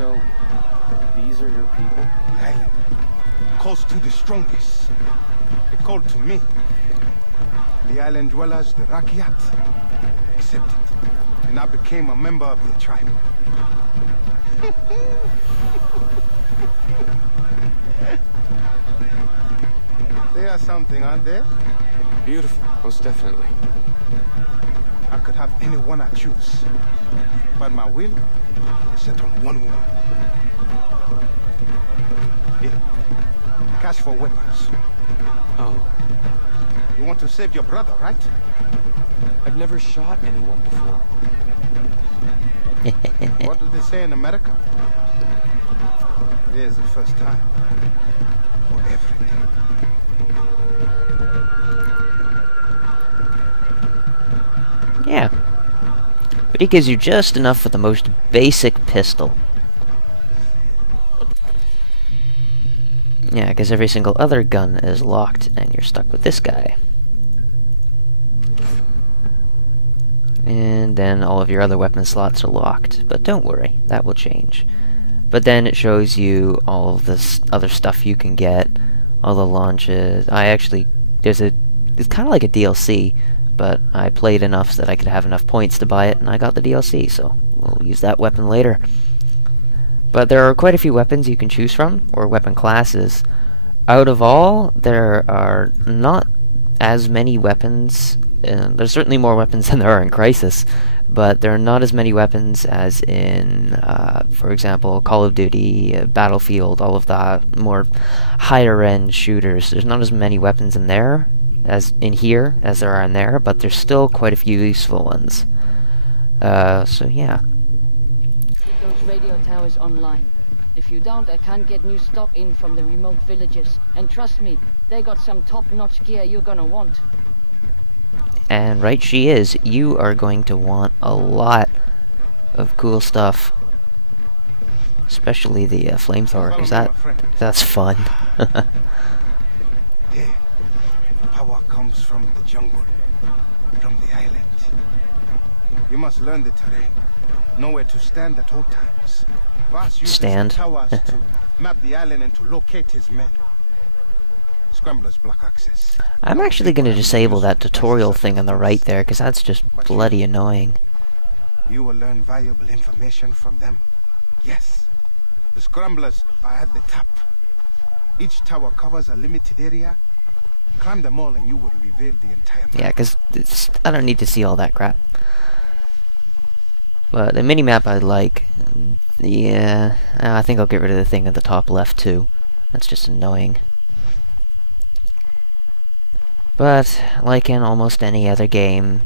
So, these are your people? The island calls to the strongest. They called to me. The island dwellers, the RAGEQUIT, accepted. And I became a member of the tribe. They are something, aren't they? Beautiful, most definitely. I could have anyone I choose. But my will is set on one woman. Here. Cash for weapons. Oh. You want to save your brother, right? I've never shot anyone before. What do they say in America? There's the first time for everything. Yeah. But he gives you just enough for the most basic pistol. Yeah, because every single other gun is locked, and you're stuck with this guy. And then all of your other weapon slots are locked. But don't worry, that will change. But then it shows you all of this other stuff you can get, all the launches. It's kind of like a DLC, but I played enough so that I could have enough points to buy it, and I got the DLC, so we'll use that weapon later. But there are quite a few weapons you can choose from, or weapon classes. Out of all, there are not as many weapons. There's certainly more weapons than there are in Crysis, but there are not as many weapons as in, for example, Call of Duty, Battlefield, all of the more higher-end shooters. There's not as many weapons in there as in here as there are in there, but there's still quite a few useful ones. So yeah. Keep those radio towers online. If you don't, I can't get new stock in from the remote villages. And trust me, they got some top-notch gear you're gonna want. And right she is. You are going to want a lot of cool stuff. Especially the flamethrower, because that's fun. Yeah. Power comes from the jungle, from the island. You must learn the terrain. Know where to stand at all times. Voss uses Stand. the towers to map the island and to locate his men. Scramblers block access. I'm actually going to disable that tutorial thing on the right there, because that's just bloody annoying. You will learn valuable information from them. Yes. The scramblers are at the top. Each tower covers a limited area. Climb them all and you will reveal the entire map. Yeah, because I don't need to see all that crap. But the minimap I like. Yeah, I think I'll get rid of the thing at the top left too. That's just annoying. But, like in almost any other game,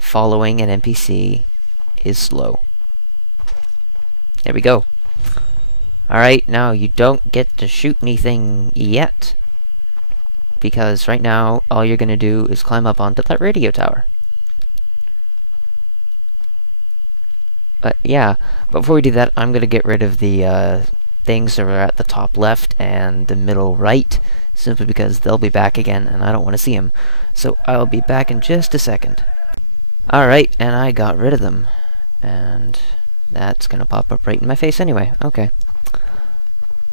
following an NPC is slow. There we go. Alright, now you don't get to shoot anything yet. Because right now, all you're going to do is climb up onto that radio tower. But yeah, before we do that, I'm going to get rid of the things that are at the top left and the middle right, simply because they'll be back again and I don't want to see them. So I'll be back in just a second. Alright, and I got rid of them. And that's going to pop up right in my face anyway. Okay.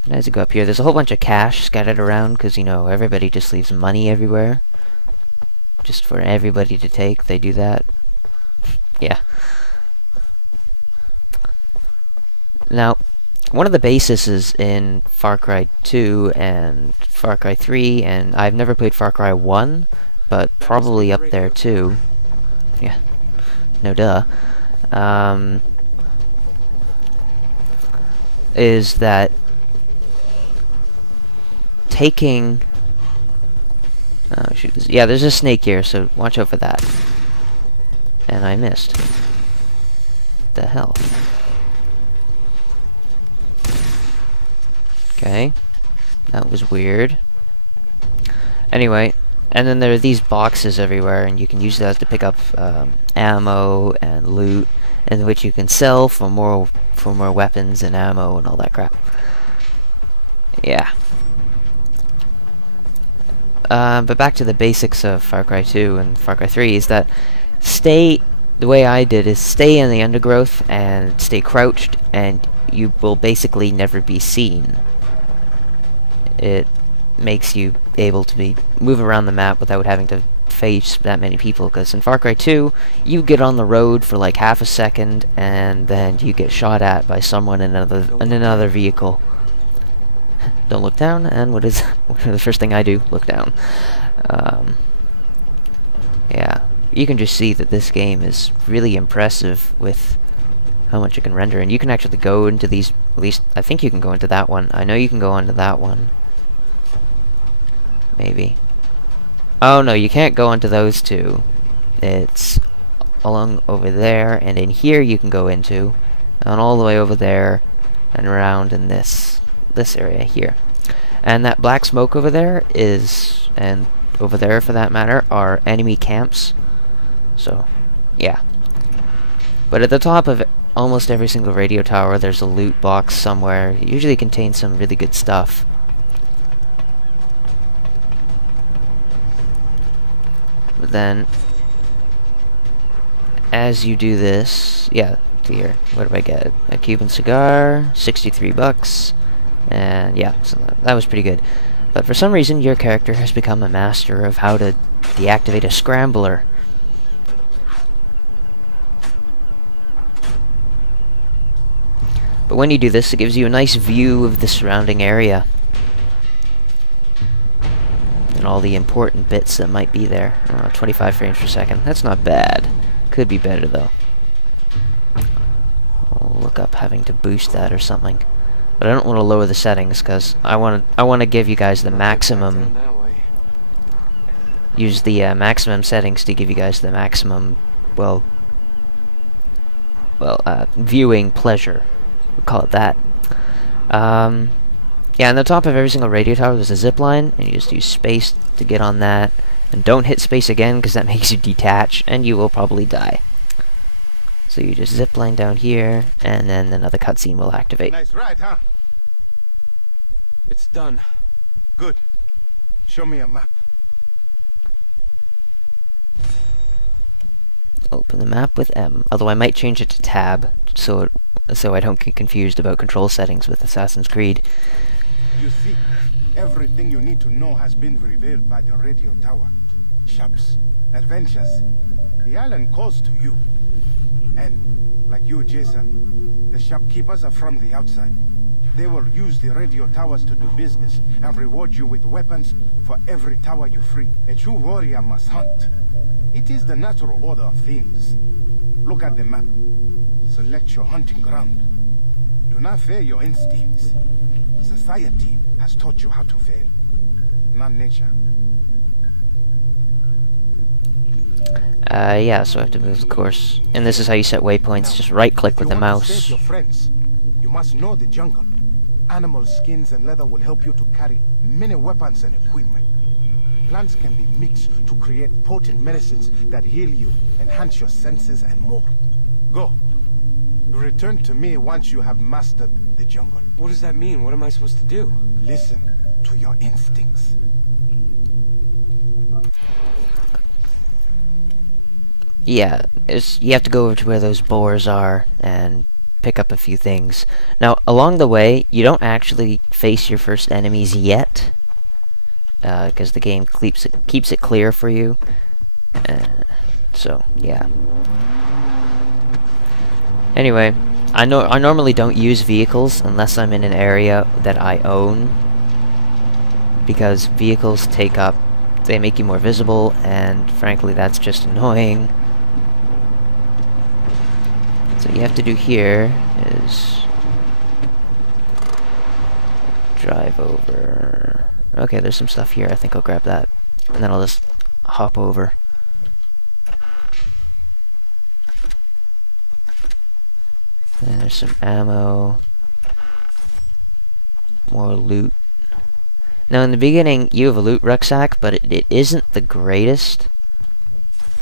And as you go up here, there's a whole bunch of cash scattered around, because, you know, everybody just leaves money everywhere. Just for everybody to take, they do that. Yeah. Now, one of the bases in Far Cry 2 and Far Cry 3, and I've never played Far Cry 1, but probably up there too. Yeah. No duh. Is that taking... Oh, shoot. Yeah, there's a snake here, so watch out for that. And I missed. The hell? Okay. That was weird. Anyway, and then there are these boxes everywhere, and you can use those to pick up ammo and loot, and which you can sell for more weapons and ammo and all that crap. Yeah. But back to the basics of Far Cry 2 and Far Cry 3 is that the way I did is stay in the undergrowth and stay crouched, and you will basically never be seen. It makes you able to move around the map without having to face that many people, because in Far Cry 2, you get on the road for like half a second, and then you get shot at by someone in another vehicle. Don't look down, and what is the first thing I do? Look down. Yeah, you can just see that this game is really impressive with how much it can render, and you can actually go into these, at least I think you can go into that one. I know you can go into that one. Maybe. Oh no, you can't go into those two. It's along over there, and in here you can go into, and all the way over there, and around in this area here. And that black smoke over there is, and over there for that matter, are enemy camps. So, yeah. But at the top of almost every single radio tower, there's a loot box somewhere. It usually contains some really good stuff. But then, as you do this, yeah, here, what do I get? A Cuban cigar, 63 bucks, and yeah, so that was pretty good. But for some reason, your character has become a master of how to deactivate a scrambler. But when you do this, it gives you a nice view of the surrounding area. And all the important bits that might be there. 25 frames per second. That's not bad. Could be better, though. I'll look up having to boost that or something. But I don't want to lower the settings, because I want to give you guys the maximum... Use the maximum settings to give you guys the maximum, viewing pleasure. We'll call it that. Yeah, on the top of every single radio tower there's a zip line, and you just use space to get on that. And don't hit space again, because that makes you detach, and you will probably die. So you just zip line down here, and then another cutscene will activate. Nice ride, huh? It's done. Good. Show me a map. Open the map with M. Although I might change it to tab, so I don't get confused about control settings with Assassin's Creed. You see, everything you need to know has been revealed by the radio tower. Shops, adventures. The island calls to you. And, like you, Jason, the shopkeepers are from the outside. They will use the radio towers to do business and reward you with weapons for every tower you free. A true warrior must hunt. It is the natural order of things. Look at the map. Select your hunting ground. Do not fear your instincts. Society has taught you how to fail, not nature. Yeah, so I have to move the course. And this is how you set waypoints. Just right-click with the mouse. If you want to save your friends, you must know the jungle. Animal skins and leather will help you to carry many weapons and equipment. Plants can be mixed to create potent medicines that heal you, enhance your senses, and more. Go. Return to me once you have mastered the jungle. What does that mean? What am I supposed to do? Listen to your instincts. Yeah, you have to go over to where those boars are and pick up a few things. Now, along the way, you don't actually face your first enemies yet, because the game keeps it clear for you. So, yeah. Anyway, I normally don't use vehicles unless I'm in an area that I own, because vehicles they make you more visible, and frankly that's just annoying. So what you have to do here is drive over. Okay, there's some stuff here. I think I'll grab that, and then I'll just hop over. And there's some ammo, more loot. Now in the beginning you have a loot rucksack, but it isn't the greatest.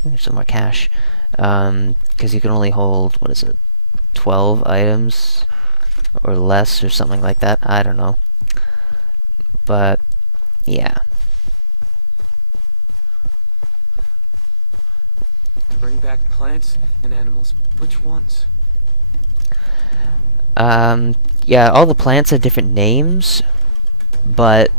There's some more cash, because you can only hold, what is it, 12 items or less or something like that. I don't know, but yeah. Bring back plants and animals. Which ones? Yeah, all the plants have different names, but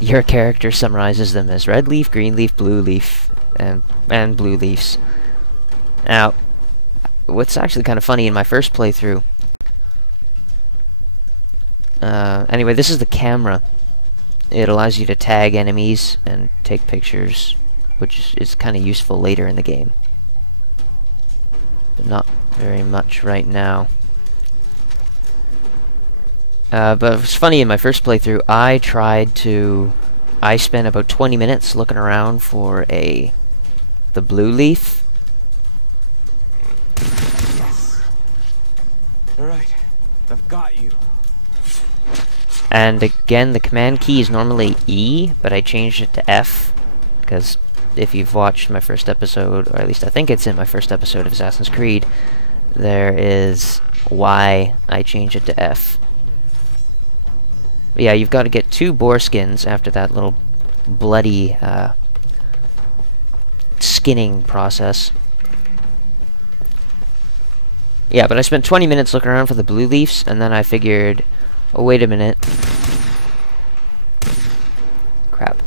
your character summarizes them as red leaf, green leaf, blue leaf, and blue leaves. Now, what's actually kind of funny in my first playthrough, anyway, this is the camera. It allows you to tag enemies and take pictures, which is kind of useful later in the game. But not very much right now. But it's funny, in my first playthrough, I spent about 20 minutes looking around for the blue leaf. Yes. Alright, I've got you. And again, the command key is normally E, but I changed it to F, because if you've watched my first episode, or at least I think it's in my first episode of Assassin's Creed, there is why I changed it to F. But yeah, you've got to get 2 boar skins after that little bloody skinning process. Yeah, but I spent 20 minutes looking around for the blue leaves, and then I figured, oh, wait a minute. Crap.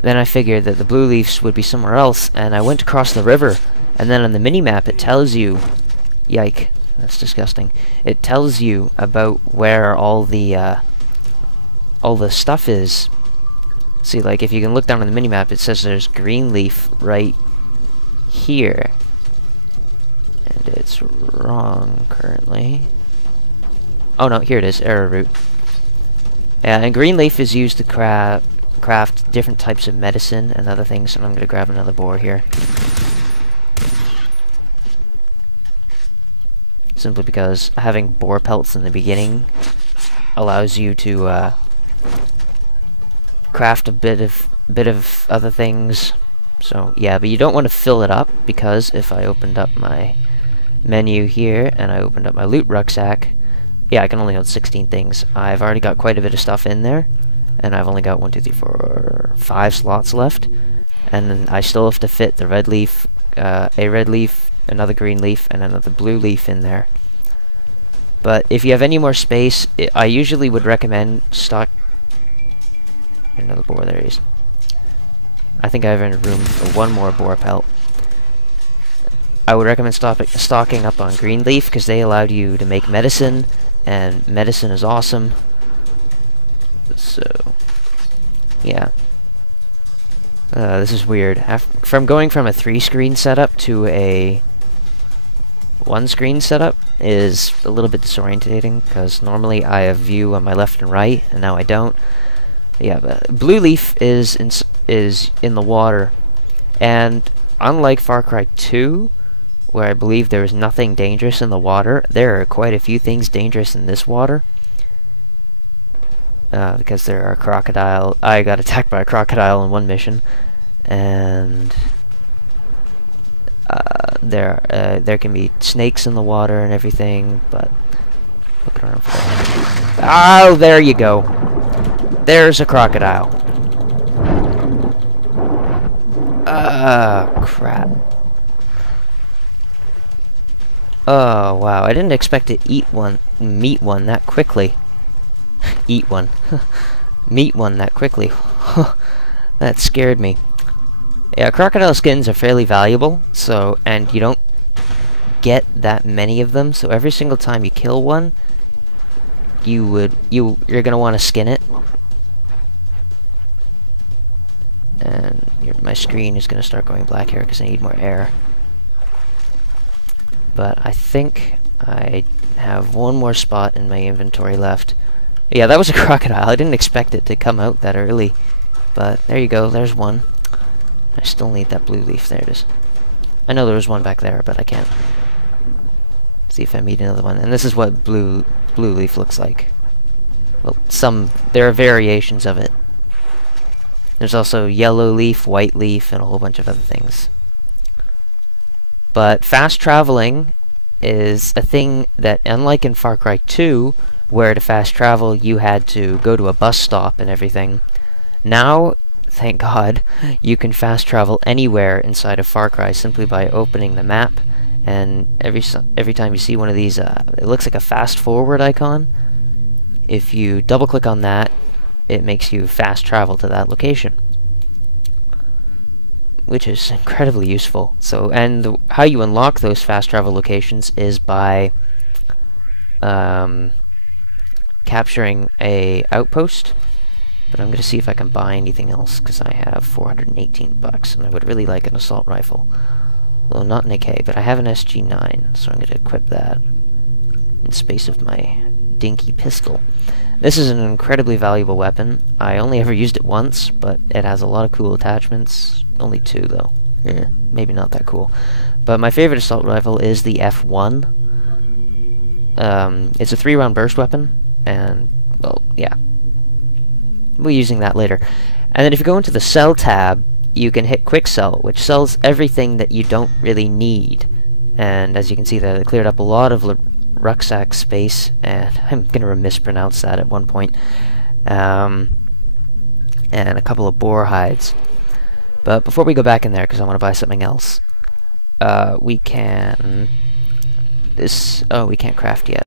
Then I figured that the blue leaves would be somewhere else, and I went across the river, and then on the mini-map it tells you... Yike, that's disgusting. It tells you about where all the stuff is. See, like, if you can look down on the mini-map, it says there's green leaf right here. And it's wrong currently. Oh no, here it is, arrowroot. Yeah, and green leaf is used to craft different types of medicine and other things, and I'm going to grab another boar here. Simply because having boar pelts in the beginning allows you to craft a bit of other things. So yeah, but you don't want to fill it up, because if I opened up my menu here and I opened up my loot rucksack, yeah, I can only hold 16 things. I've already got quite a bit of stuff in there, and I've only got 1, 2, 3, 4, 5 slots left, and then I still have to fit the red leaf, a red leaf, another green leaf, and another blue leaf in there. But if you have any more space, I usually would recommend stock... Another boar, there he is. I think I have room for 1 more boar pelt. I would recommend stocking up on green leaf, because they allowed you to make medicine, and medicine is awesome. So, yeah. This is weird. From going from a 3-screen setup to a 1-screen setup is a little bit disorientating, because normally I have view on my left and right, and now I don't. Yeah, but blue leaf is in the water, and unlike Far Cry 2, where I believe there is nothing dangerous in the water, there are quite a few things dangerous in this water. Because there are crocodile. I got attacked by a crocodile in one mission, and there can be snakes in the water and everything. But look around for that. Oh, there you go. There's a crocodile. Crap. Oh wow! I didn't expect to meet one that quickly. Eat one. Meet one that quickly. That scared me. Yeah, crocodile skins are fairly valuable, so, and you don't get that many of them, so every single time you kill one, you're gonna want to skin it. And my screen is gonna start going black here because I need more air. But I think I have 1 more spot in my inventory left. Yeah, that was a crocodile. I didn't expect it to come out that early. But there you go, there's one. I still need that blue leaf. There it is. I know there was one back there, but I can't see if I meet another one. And this is what blue leaf looks like. Well, there are variations of it. There's also yellow leaf, white leaf, and a whole bunch of other things. But fast traveling is a thing that, unlike in Far Cry 2, where to fast travel you had to go to a bus stop and everything, now, thank God, you can fast travel anywhere inside of Far Cry simply by opening the map and every time you see one of these, it looks like a fast forward icon. If you double click on that, it makes you fast travel to that location, which is incredibly useful. So, and how you unlock those fast travel locations is by capturing a outpost. But I'm going to see if I can buy anything else, because I have 418 bucks, and I would really like an assault rifle. Well, not an AK, but I have an SG9, so I'm going to equip that in space of my dinky pistol. This is an incredibly valuable weapon. I only ever used it once, but it has a lot of cool attachments. Only 2, though. Maybe not that cool. But my favorite assault rifle is the F1. It's a 3-round burst weapon, and, well, yeah. We'll be using that later. And then if you go into the sell tab, you can hit quick sell, which sells everything that you don't really need. And as you can see, that it cleared up a lot of rucksack space, and I'm gonna mispronounce that at one point. And a couple of boar hides. But before we go back in there, because I want to buy something else, we can... we can't craft yet.